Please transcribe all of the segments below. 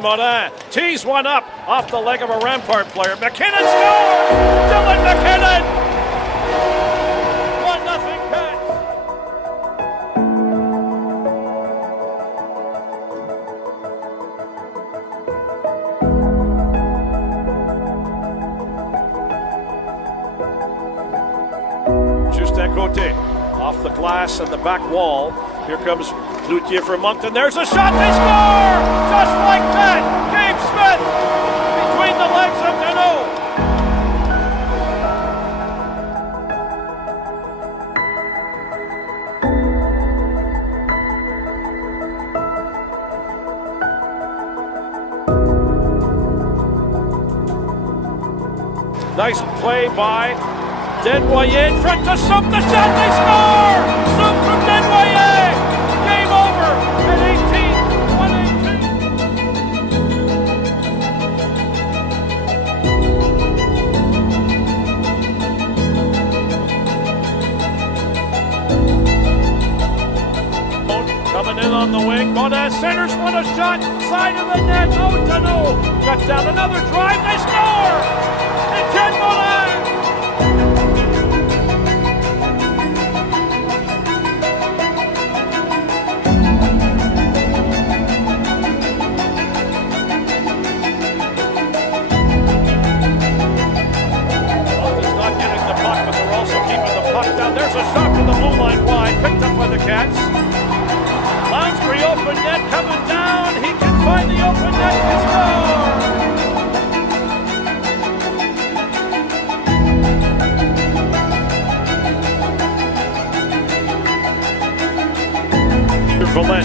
Morin tees one up off the leg of a Rampart player. McKinnon scores! Dylan McKinnon! 1-0 catch. Justin Côté off the glass and the back wall. Here comes Cloutier from Moncton. There's a shot. They score! Just like that. Gabe Smith between the legs of Deneau. Nice play by Desnoyers in front to Soup. The shot. They score! Soup from Desnoyers. Game over at 18-1-18. Coming in on the wing. Monin centers one, a shot. Side of the net. Oh, Deneau. Got down another drive. They score! And Ken Monin. There's a shot to the blue line wide, picked up by the Cats. Lounsbury open net coming down. He can find the open net to score. Valette.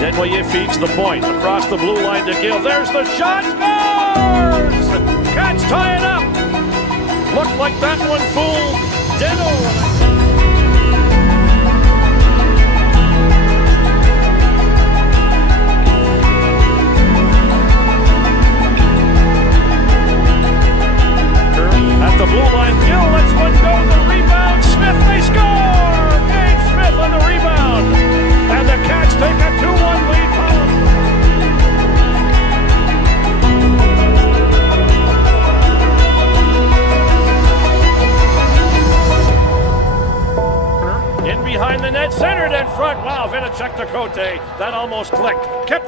Desnoyers feeds the point across the blue line to Gill. There's the shot. Scores! Cats tie it up. Looked like that one fooled Deneau. At the blue line, Gill lets one go, the rebound, Smith, they score! Gabe Smith on the rebound, and the Cats take a 2-1 lead home. In behind the net, centered in front. Wow, Vinnicek to Côté. That almost clicked. Kept